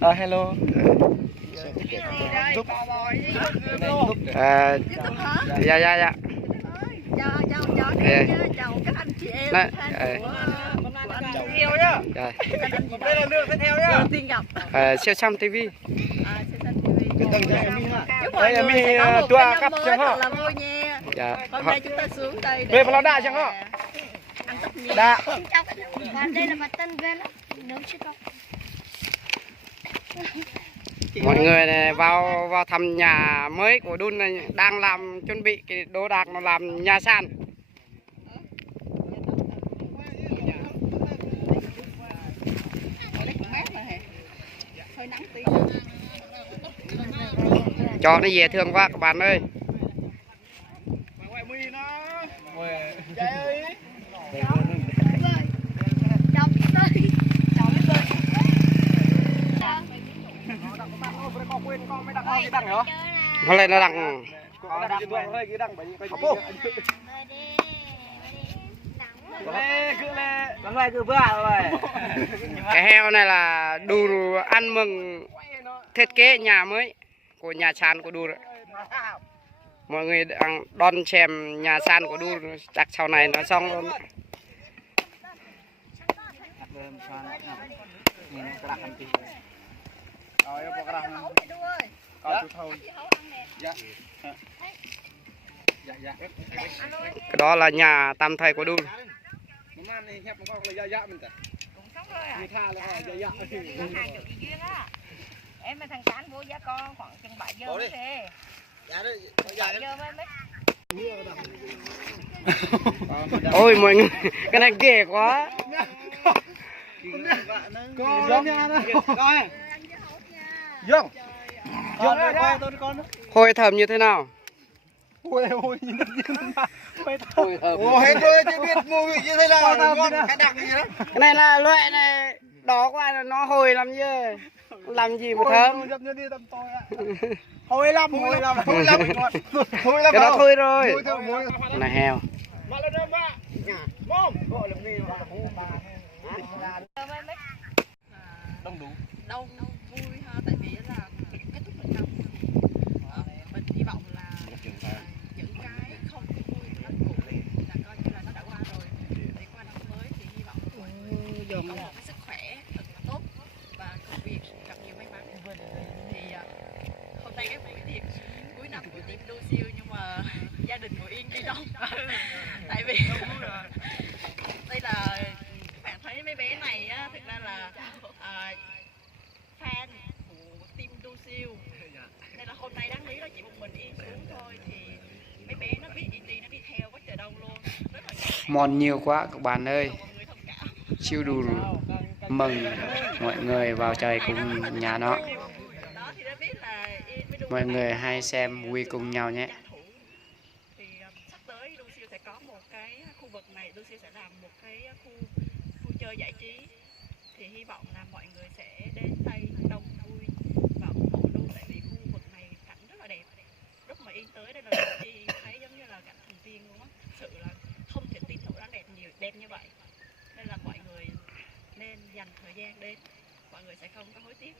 Hello. Dạ dạ dạ. Chào các anh chị em fan của anh Theo nhá. Đây là Lương Thế Theo nhá. Tiên gặp. Siêu Sam TV. Đây là mi tua cắp chẳng họ. Là vui nha. Dạ. Hôm nay chúng ta xuống đây Về vào đá chẳng họ. Ăn tất niên. Đá. Và đây là mặt tân ghê lắm. Nấu chưa con. Mọi người này vào thăm nhà mới của Đun này, đang làm chuẩn bị cái đồ đạc nó làm nhà sàn. Cho nó dễ thương quá các bạn ơi. Hôm nay nó đặng cái heo này là Đu ăn mừng thiết kế nhà mới của nhà sàn của Đu. Mọi người đang đón xem nhà sàn của Đu, chắc sau này nó xong luôn. Cái đó là nhà tạm thời của Đu. Em là thằng cán vô giá con khoảng chừng 7 giờ đi. Ôi mọi người, cái này ghê quá. Hôi thơm như thế nào? Ôi tôi chưa biết mùi vị như thế nào, ngon cái đặc gì đó. Cái này là loại này đỏ quá là nó hôi lắm chứ. Làm gì mà thơm. Hôi lắm. Cái đó thôi rồi. Cái này heo. Đông vui ha, tại vì là kết thúc một năm. Mình hy vọng là những cái không vui của năm cũ là coi như là nó đã qua rồi. Để qua năm mới thì hy vọng mọi người có một cái sức khỏe thật là tốt và công việc gặp nhiều may mắn. Thì hôm nay cái buổi tiệc cuối năm của team Đô Siêu, nhưng mà gia đình ngồi yên đi đâu. Tại vì đây là các bạn thấy mấy bé này á, thực ra là fan của team Đô Siêu, nên là hôm nay đáng lý là chỉ một mình Yên xuống thôi, thì mấy bé nó biết Yên đi, nó đi theo quá trời đông luôn, rất là Món nhiều quá các bạn ơi. mọi người thông cảm. Siêu Đu mừng mọi người vào chơi cùng nhà nó. Đó thì đã biết là Yên với Đô Mọi người hay xem vui cùng nhau nhé. thì sắp tới Đô Siêu sẽ có một cái khu vực này, Đô Siêu sẽ làm một cái khu vui chơi giải trí, thì hy vọng là mọi người sẽ đến đây đông vui và ủng hộ Đu, tại vì khu vực này cảnh rất là đẹp. Lúc mà Yên tới đây là đi thấy giống như là cảnh thần tiên luôn á, thực sự là không thể tin nổi nó đẹp như vậy, nên là mọi người nên dành thời gian đến, mọi người sẽ không có hối tiếc.